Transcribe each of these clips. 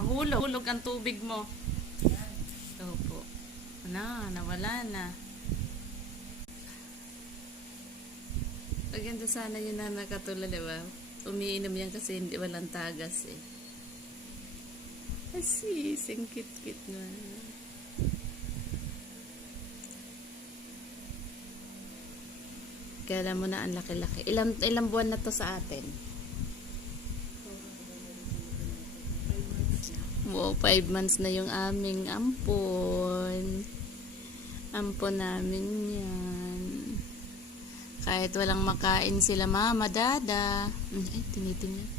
Mahulog ang tubig mo. Ito po. Nawala na. Maganda sana yun na nakatulad, diba? Umiinom yan kasi hindi walang tagas eh. Asi, singkit-kit na. Kaya mo na ang laki-laki. Ilang buwan na to sa atin? Wow, 5 months na yung aming ampon. Ampon namin yan. Kahit walang makain sila mama, dada. Ay, tinitingnan.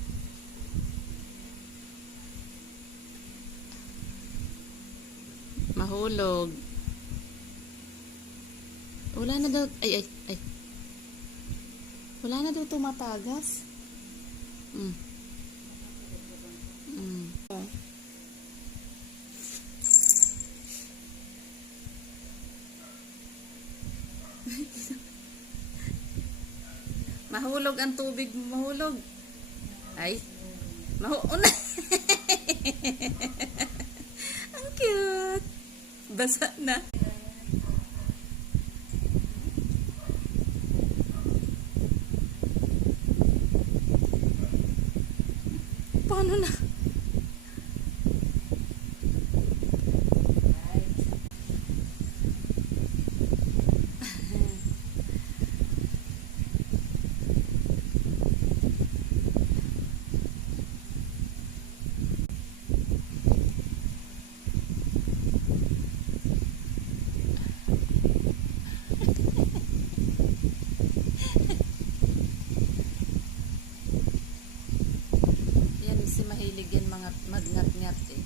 Mahulog. Wala na daw. Ay. Wala na daw tumatagas. Mahulog ang tubig, mahulog. Ay. Ang cute. Basa na. Paano na? Kasi mahilig yan mga magngat-ngat eh.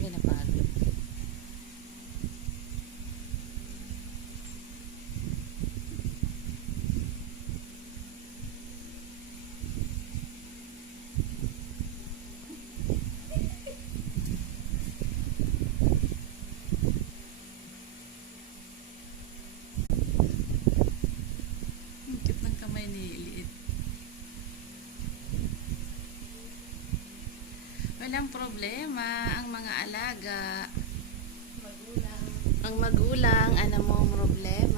Yan napagod. Walang problema ang mga alaga. Ang magulang, ano mo problema?